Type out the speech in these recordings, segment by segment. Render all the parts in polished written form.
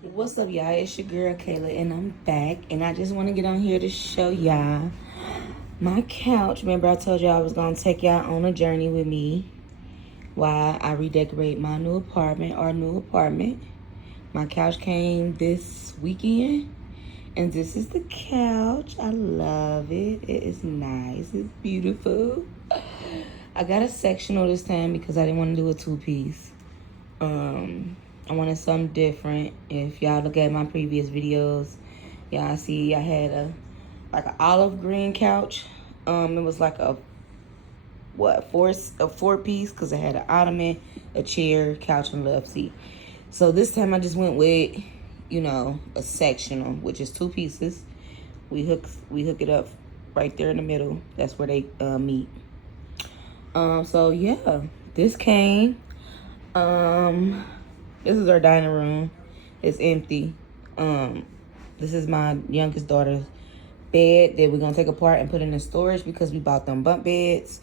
What's up, y'all? It's your girl Kayla, and I'm back. And I just want to get on here to show y'all my couch. Remember, I told y'all I was gonna take y'all on a journey with me while I redecorate my new apartment, our new apartment. My couch came this weekend, and this is the couch. I love it. It is nice. It's beautiful. I got a sectional this time because I didn't want to do a two-piece. I wanted something different. If y'all look at my previous videos, y'all see I had an olive green couch. It was like a four piece because it had an ottoman, a chair, couch, and love seat. So this time I just went with, a sectional, which is two pieces. We hook it up right there in the middle. That's where they meet. So yeah, this came. This is our dining room. It's empty. This is my youngest daughter's bed that we're gonna take apart and put in storage because we bought them bunk beds.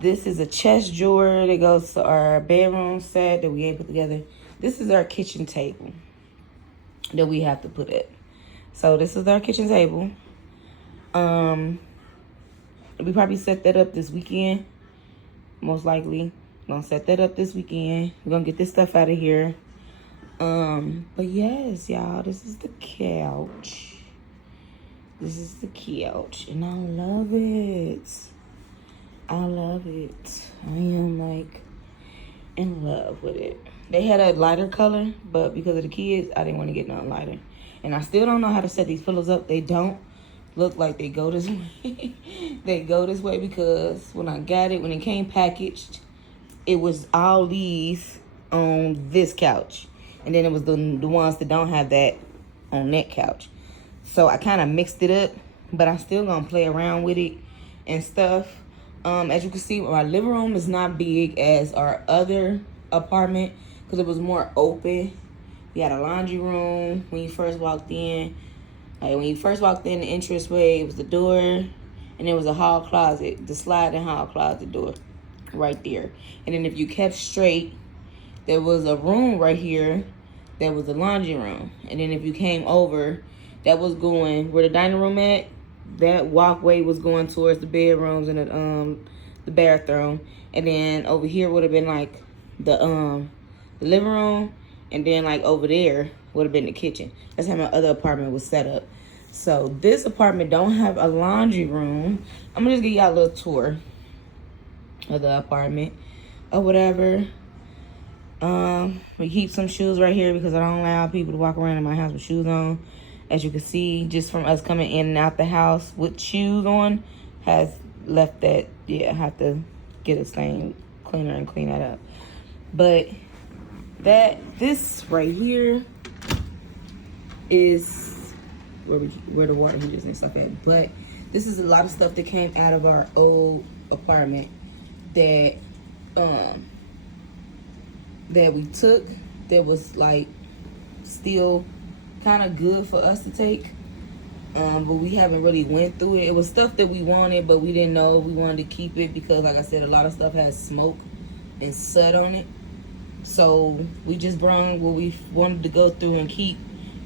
This is a chest drawer that goes to our bedroom set that we ain't put together. This is our kitchen table that we have to put up. So this is our kitchen table. We probably set that up this weekend. Most likely. Gonna set that up this weekend. We're gonna get this stuff out of here. But yes, y'all, this is the couch. This is the couch, and I love it. I love it. I am like in love with it. They had a lighter color, but because of the kids, I didn't want to get none lighter. And I still don't know how to set these pillows up. They don't look like they go this way. They go this way because when I got it, when it came packaged, it was all these on this couch. And then it was the ones that don't have that on that couch. So I kind of mixed it up, but I'm still going to play around with it and stuff. As you can see, our living room is not big as our other apartment because it was more open. We had a laundry room when you first walked in. Like when you first walked in the entranceway, it was the door, and there was a hall closet, the sliding hall closet door right there. And then if you kept straight, there was a room right here that was the laundry room. And then if you came over, that was going where the dining room at. That walkway was going towards the bedrooms and the bathroom. And then over here would have been like the living room. And then like over there would have been the kitchen. That's how my other apartment was set up. So this apartment don't have a laundry room. I'm gonna just give y'all a little tour of the apartment or whatever. We keep some shoes right here because I don't allow people to walk around in my house with shoes on. As you can see, just from us coming in and out the house with shoes on, has left that. Yeah, I have to get a stain cleaner and clean that up. But this right here is where the water heaters and stuff at. But this is a lot of stuff that came out of our old apartment that we took that was like still kind of good for us to take, but we haven't really went through it. It was stuff that we wanted, but we didn't know we wanted to keep it because, like I said, a lot of stuff has smoke and soot on it. So we just brought what we wanted to go through and keep,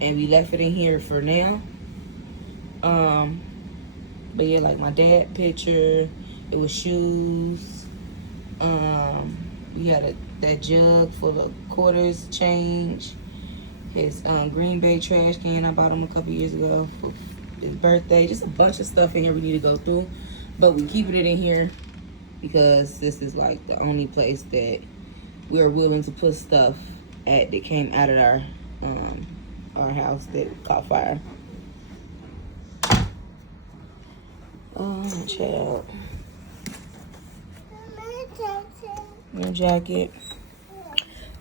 and we left it in here for now. But yeah, like my dad picture, it was shoes. We had that jug full of quarters, change. His Green Bay trash can I bought him a couple years ago for his birthday. Just a bunch of stuff in here we need to go through. But we keeping it in here because this is like the only place that we're willing to put stuff at that came out of our house that caught fire. Oh, child. Your jacket.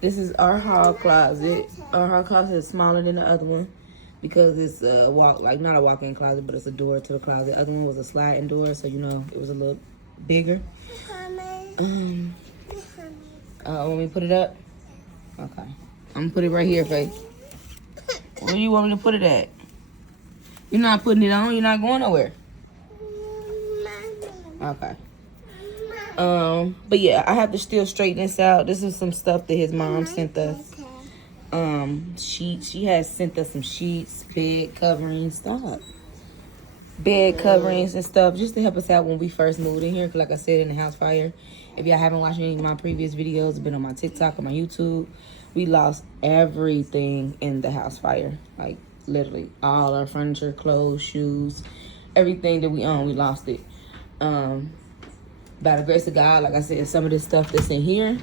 This is our hall closet. Our hall closet is smaller than the other one because it's not a walk-in closet, but it's a door to the closet. The other one was a sliding door, so it was a little bigger. Want me to put it up? Okay. I'm gonna put it right here, Faith. Where do you want me to put it at? You're not putting it on. You're not going nowhere. Okay. But yeah, I have to still straighten this out. This is some stuff that his mom sent us. sheets. She has sent us some sheets, bed coverings, bed coverings and stuff, just to help us out when we first moved in here. Cause like I said, in the house fire, if y'all haven't watched any of my previous videos, been on my TikTok or my YouTube, we lost everything in the house fire. Like literally all our furniture, clothes, shoes, everything that we own, we lost it. By the grace of God, like I said, some of this stuff that's in here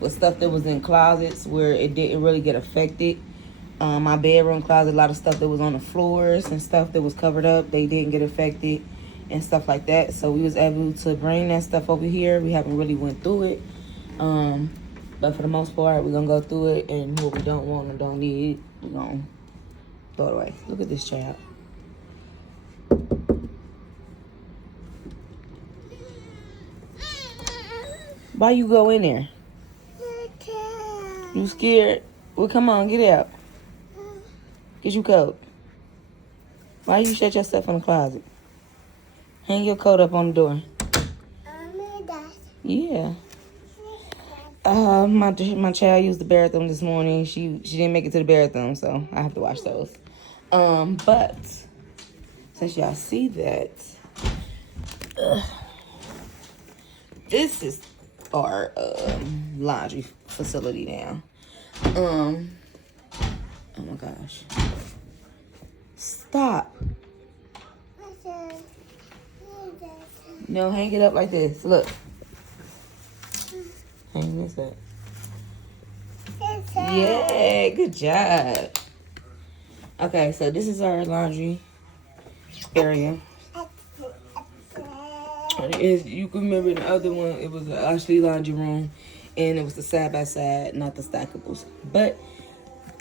was stuff that was in closets where it didn't really get affected. My bedroom closet, a lot of stuff that was on the floors and stuff that was covered up, they didn't get affected and stuff like that. So we was able to bring that stuff over here. We haven't really went through it. But for the most part, we're going to go through it, and what we don't want or don't need, we're going to throw it away. Look at this child. Why you go in there? You scared? Well, come on, get out. Get your coat. Why you shut yourself in the closet? Hang your coat up on the door. Yeah. My child used the bathroom this morning. She didn't make it to the bathroom, so I have to wash those. But since y'all see that, this is our laundry facility now. Oh my gosh. Stop. No, hang it up like this. Look. Hang this up. Yeah, good job. Okay, so this is our laundry area. You can remember in the other one, it was the Ashley laundry room, and it was the side-by-side, not the stackables. But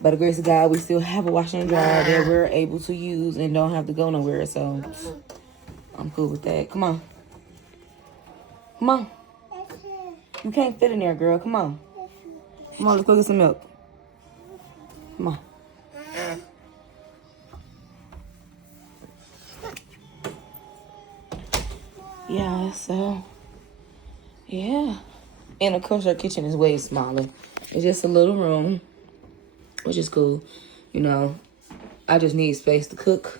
by the grace of God, we still have a washer and dryer that we're able to use and don't have to go nowhere. So I'm cool with that. Come on. Come on. You can't fit in there, girl. Come on. Come on, let's go get some milk. Come on. Yeah, so, yeah. And of course, our kitchen is way smaller. It's just a little room, which is cool. You know, I just need space to cook.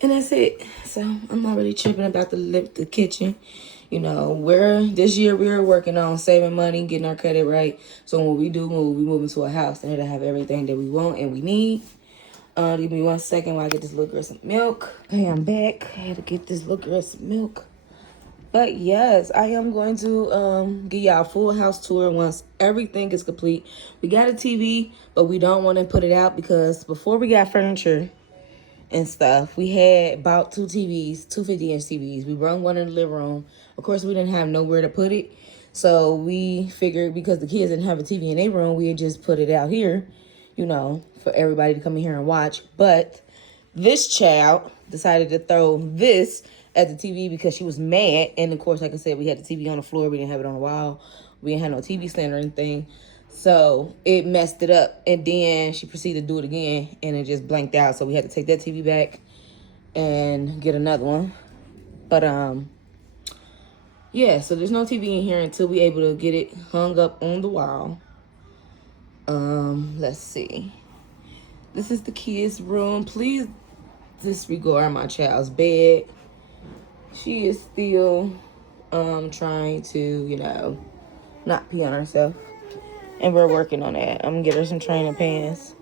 And that's it. So, I'm not really tripping about the kitchen. You know, this year we're working on saving money, getting our credit right. So, when we do move, we move into a house and it'll have everything that we want and we need. Give me 1 second while I get this little girl some milk. Okay, I'm back. I had to get this little girl some milk. But yes, I am going to give y'all a full house tour once everything is complete. We got a TV, but we don't want to put it out because before we got furniture and stuff, we had about 2 TVs, 2 50-inch TVs. We run one in the living room. Of course, we didn't have nowhere to put it. So we figured because the kids didn't have a TV in their room, we had just put it out here, you know, for everybody to come in here and watch. But this child decided to throw this at the TV because she was mad. And of course, like I said, we had the TV on the floor. We didn't have it on the wall. We didn't have no TV stand or anything. So it messed it up. And then she proceeded to do it again and it just blanked out. So we had to take that TV back and get another one. But yeah, so there's no TV in here until we able to get it hung up on the wall. Let's see. This is the kids' room. Please disregard my child's bed. She is still trying to, you know, not pee on herself. And we're working on that. I'm gonna get her some training pants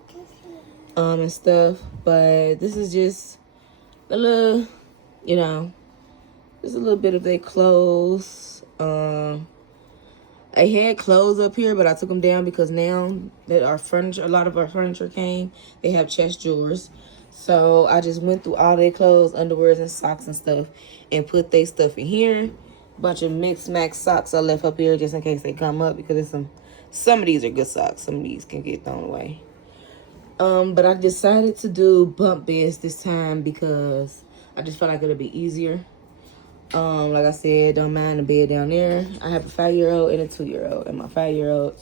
and stuff. But this is just a little, you know, just a little bit of their clothes. I had clothes up here, but I took them down because now that our furniture, a lot of our furniture came, they have chest drawers. So I just went through all their clothes, underwears, and socks and stuff and put their stuff in here. Bunch of mixed max socks I left up here just in case they come up because it's some of these are good socks. Some of these can get thrown away. But I decided to do bunk beds this time because I just felt like it'll be easier. Like I said, don't mind the bed down there. I have a 5-year-old and a 2-year-old, and my 5-year-old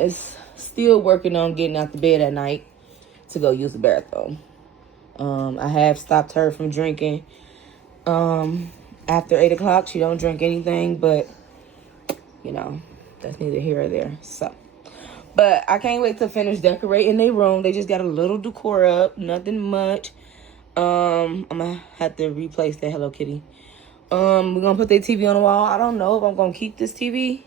is still working on getting out the bed at night to go use the bathroom. I have stopped her from drinking. After 8 o'clock, she don't drink anything, but you know, that's neither here or there. So, But I can't wait to finish decorating their room. They just got a little decor up, nothing much. I'm gonna have to replace that Hello Kitty. We're gonna put their TV on the wall. I don't know if I'm gonna keep this TV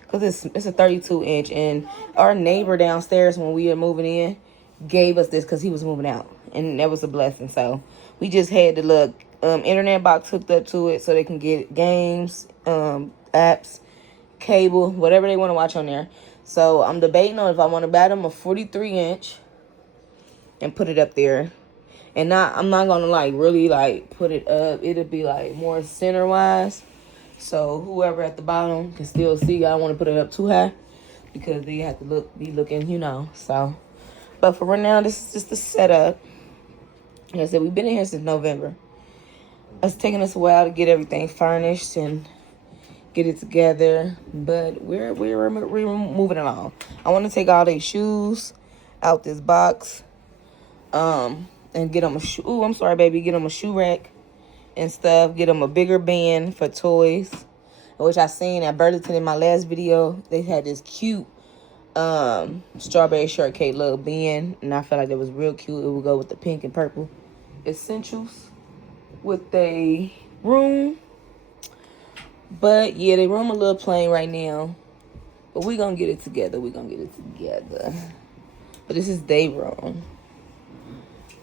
because it's a 32-inch, and our neighbor downstairs when we were moving in gave us this because he was moving out, and that was a blessing. So we just had the little internet box hooked up to it so they can get games, apps, cable, whatever they want to watch on there. So I'm debating on if I want to buy them a 43-inch and put it up there. And I'm not gonna like really like put it up. It'll be like more center wise, so whoever at the bottom can still see. I don't want to put it up too high because they have to be looking, you know. So, but for right now, this is just the setup. Like I said, we've been in here since November. It's taking us a while to get everything furnished and get it together, but we're moving along. I want to take all these shoes out this box. And get them a shoe. Ooh, I'm sorry, baby. Get them a shoe rack and stuff. Get them a bigger bin for toys, which I seen at Burlington in my last video. They had this cute strawberry shortcake little bin, and I felt like it was real cute. It would go with the pink and purple essentials with the room. But yeah, the room a little plain right now, but we gonna get it together. But this is their room.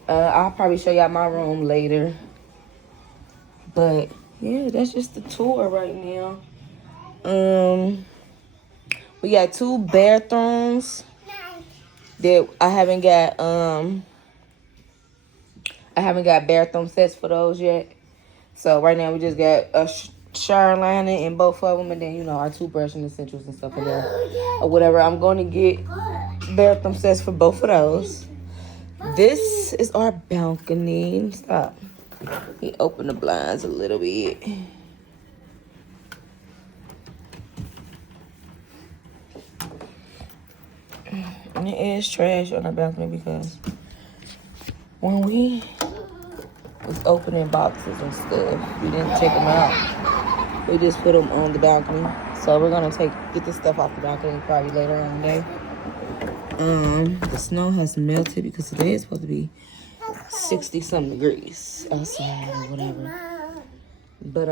I'll probably show y'all my room later. But yeah, that's just the tour right now. We got 2 bathrooms that I haven't got bathroom sets for those yet. So right now we just got a shower liner in both of them, and then, you know, our toothbrush and essentials and stuff in there or whatever. I'm going to get bathroom sets for both of those. This is our balcony. Stop. He opened the blinds a little bit. And it is trash on the balcony because when we was opening boxes and stuff, we didn't take them out. We just put them on the balcony. So we're gonna get this stuff off the balcony probably later on today. The snow has melted because today is supposed to be 60-something degrees outside or whatever. But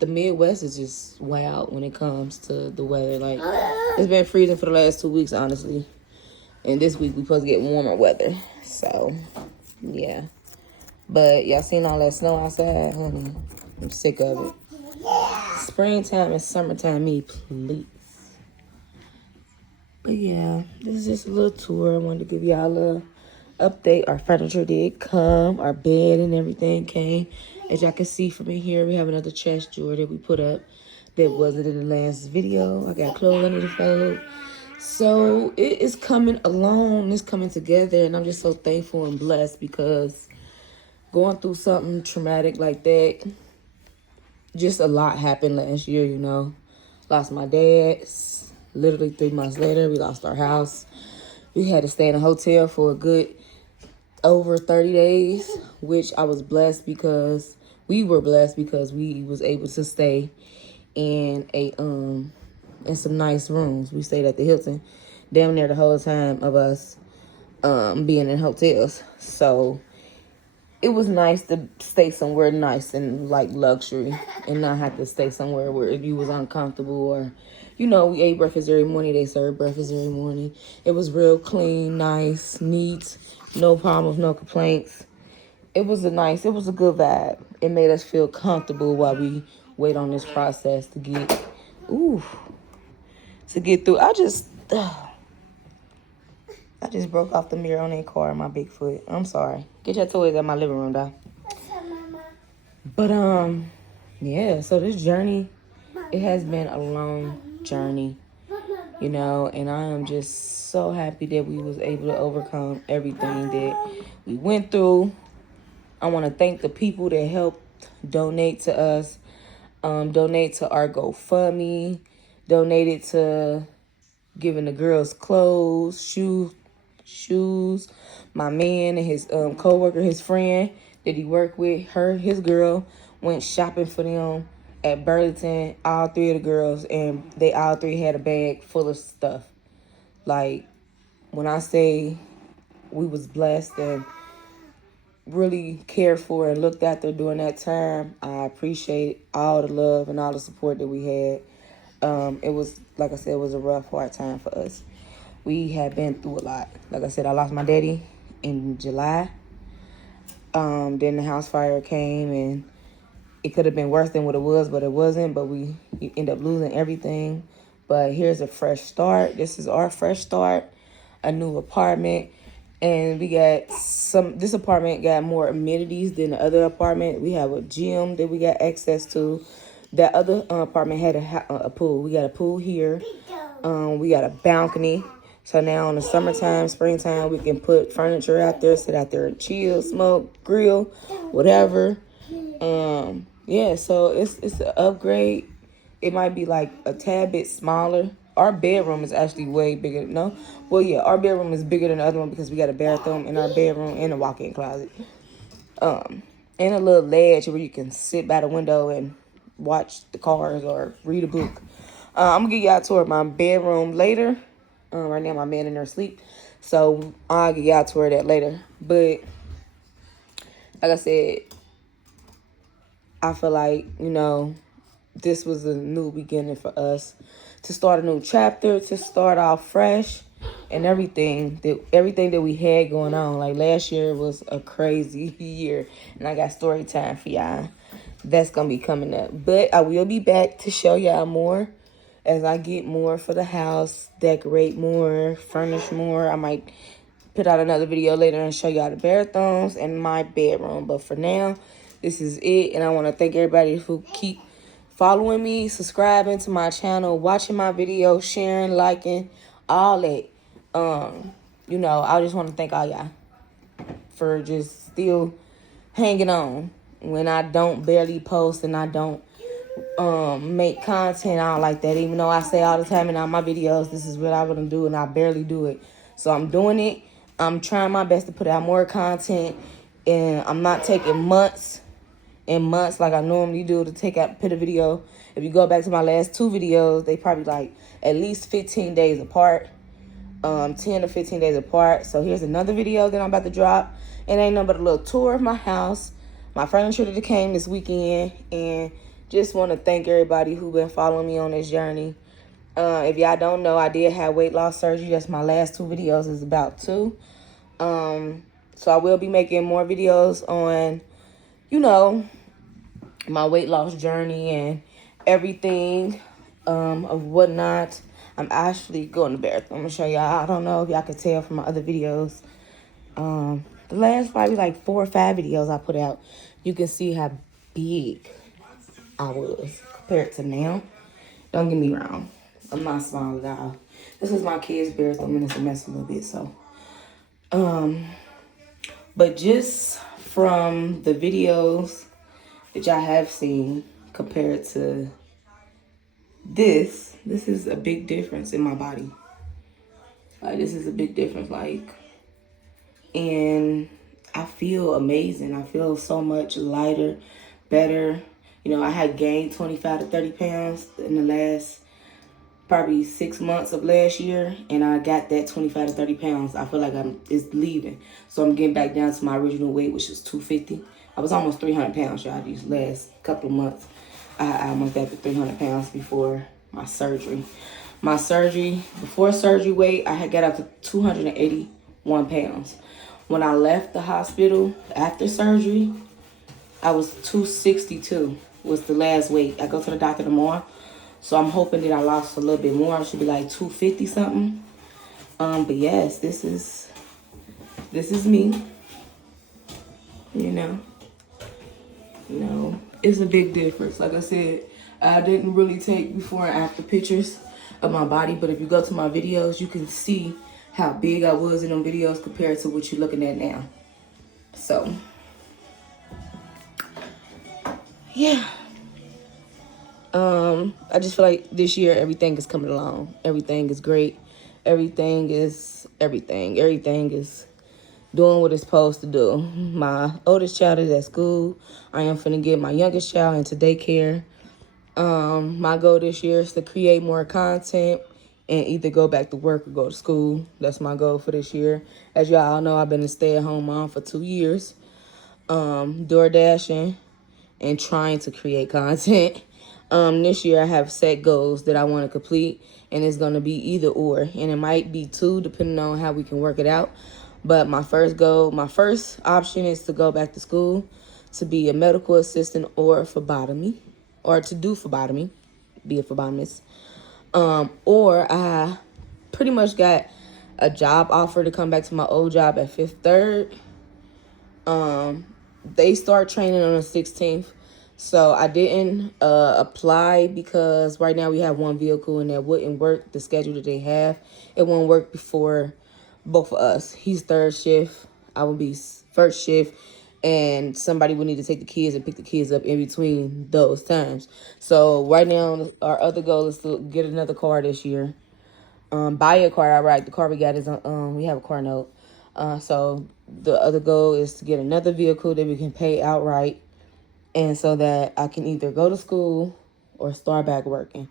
the Midwest is just wild when it comes to the weather. Like, it's been freezing for the last 2 weeks, honestly. And this week we supposed to get warmer weather. So, yeah. But y'all seen all that snow outside, honey? I'm sick of it. Springtime and summertime, me, please. But yeah, this is just a little tour. I wanted to give y'all a update. Our furniture did come. Our bed and everything came. As y'all can see from in here, we have another chest drawer that we put up that wasn't in the last video. I got clothes under the fold. So it is coming along. It's coming together. And I'm just so thankful and blessed because going through something traumatic like that, just a lot happened last year, you know. Lost my dad. Literally 3 months later, we lost our house. We had to stay in a hotel for a good over 30 days, which I was blessed because we was able to stay in in some nice rooms. We stayed at the Hilton damn near the whole time of us being in hotels. So it was nice to stay somewhere nice and like luxury and not have to stay somewhere where you was uncomfortable or, you know, we ate breakfast every morning. They served breakfast every morning. It was real clean, nice, neat, no problems, no complaints. It was a good vibe. It made us feel comfortable while we wait on this process to get through. I just broke off the mirror on that car in my big foot. I'm sorry. Get your toys at my living room, though. But, yeah, so this journey, it has been a long journey, you know, and I am just so happy that we was able to overcome everything that we went through. I want to thank the people that helped donate to us, donate to our GoFundMe, donated to giving the girls clothes, shoes. My man and his co-worker, his friend that he worked with, his girl, went shopping for them at Burlington, all 3 of the girls, and they all 3 had a bag full of stuff. Like, when I say we was blessed and really cared for and looked after during that time, I appreciate all the love and all the support that we had. It was, like I said, it was a rough, hard time for us. We had been through a lot. Like I said, I lost my daddy in July. Then the house fire came, and it could have been worse than what it was, but it wasn't. But we end up losing everything. But here's a fresh start. This is our fresh start, a new apartment. And we got this apartment got more amenities than the other apartment. We have a gym that we got access to. That other apartment had a pool. We got a pool here. We got a balcony. So now in the summertime, springtime, we can put furniture out there, sit out there and chill, smoke, grill, whatever. Yeah, so it's an upgrade. It might be like a tad bit smaller. Our bedroom is actually way bigger. No? Well, yeah, our bedroom is bigger than the other one because we got a bathroom in our bedroom and a walk-in closet. And a little ledge where you can sit by the window and watch the cars or read a book. I'm going to give y'all a tour of my bedroom later. Right now, my man in there asleep. So, I'll give y'all a tour of that later. But, like I said, I feel like, this was a new beginning for us. To start a new chapter, to start off fresh, and everything that we had going on. Like, last year was a crazy year. And I got story time for y'all. That's going to be coming up. But I will be back to show y'all more. As I get more for the house, decorate more, furnish more. I might put out another video later and show y'all the bathrooms and my bedroom. But for now, this is it. And I want to thank everybody who keep following me, subscribing to my channel, watching my videos, sharing, liking, all that. I just want to thank all y'all for just still hanging on when I don't barely post and I don't make content out like that. Even though I say all the time in all my videos, this is what I want to do, and I barely do it. So I'm doing it. I'm trying my best to put out more content, and I'm not taking months and months like I normally do to put a video. If you go back to my last 2 videos, they probably like at least 15 days apart, 10 to 15 days apart. So here's another video that I'm about to drop. It ain't nothing but a little tour of my house, my furniture that came this weekend, and just want to thank everybody who been following me on this journey. If y'all don't know, I did have weight loss surgery. That's my last 2 videos is about too. So I will be making more videos on, my weight loss journey and everything of whatnot. I'm actually going to the bathroom. I'm going to show y'all. I don't know if y'all can tell from my other videos. The last probably like 4 or 5 videos I put out, you can see how big I was compared to now. Don't get me wrong. I'm not small at all. This is my kids' bathroom and it's a mess a little bit, so. But just from the videos that y'all have seen compared to this is a big difference in my body. Like, this is a big difference, and I feel amazing. I feel so much lighter, better. I had gained 25 to 30 pounds in the last probably 6 months of last year, and I got that 25 to 30 pounds. I feel like it's leaving. So I'm getting back down to my original weight, which is 250. I was almost 300 pounds, y'all, these last couple of months. I almost got to 300 pounds before my surgery. Before surgery weight, I had got up to 281 pounds. When I left the hospital after surgery, I was 262 was the last weight. I go to the doctor tomorrow, so I'm hoping that I lost a little bit more. I should be like 250 something. But yes, this is me. It's a big difference. Like I said, I didn't really take before and after pictures of my body, but if you go to my videos, you can see how big I was in them videos compared to what you're looking at now. So, yeah. I just feel like this year everything is coming along. Everything is great. Everything is everything. Everything is doing what it's supposed to do. My oldest child is at school. I am finna get my youngest child into daycare. My goal this year is to create more content, and either go back to work or go to school. That's my goal for this year. As y'all know, I've been a stay-at-home mom for 2 years, door dashing and trying to create content. This year I have set goals that I want to complete, and it's going to be either or, and it might be 2 depending on how we can work it out. But my first option is to go back to school to be a medical assistant or phlebotomy, or to do phlebotomy, be a phlebotomist. Or I pretty much got a job offer to come back to my old job at Fifth Third. They start training on the 16th. So I didn't apply because right now we have one vehicle and that wouldn't work, the schedule that they have. It won't work before both of us. He's third shift. I will be first shift. And somebody would need to take the kids and pick the kids up in between those times. So right now our other goal is to get another car this year. Buy a car outright. The car we got is we have a car note. So the other goal is to get another vehicle that we can pay outright, and so that I can either go to school or start back working.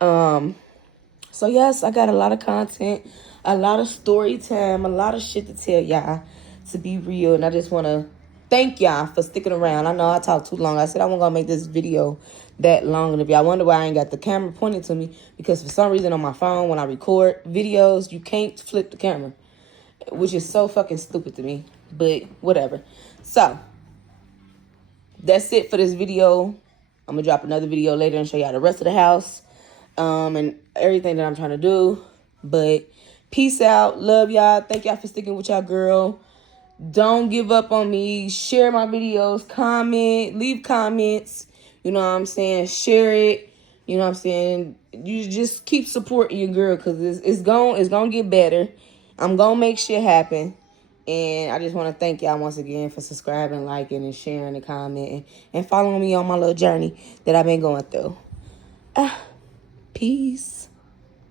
So yes, I got a lot of content, a lot of story time, a lot of shit to tell y'all, to be real. And I just want to thank y'all for sticking around. I know I talked too long. I said I wasn't going to make this video that long. And if y'all wonder why I ain't got the camera pointing to me, because for some reason on my phone, when I record videos, you can't flip the camera, which is so fucking stupid to me. But whatever. So that's it for this video. I'm going to drop another video later and show y'all the rest of the house and everything that I'm trying to do. But peace out. Love y'all. Thank y'all for sticking with y'all girl. Don't give up on me. Share my videos. Comment. Leave comments. You know what I'm saying? Share it. You know what I'm saying? You just keep supporting your girl, because it's gonna get better. I'm going to make shit happen. And I just want to thank y'all once again for subscribing, liking, and sharing, and commenting, and following me on my little journey that I've been going through. Peace.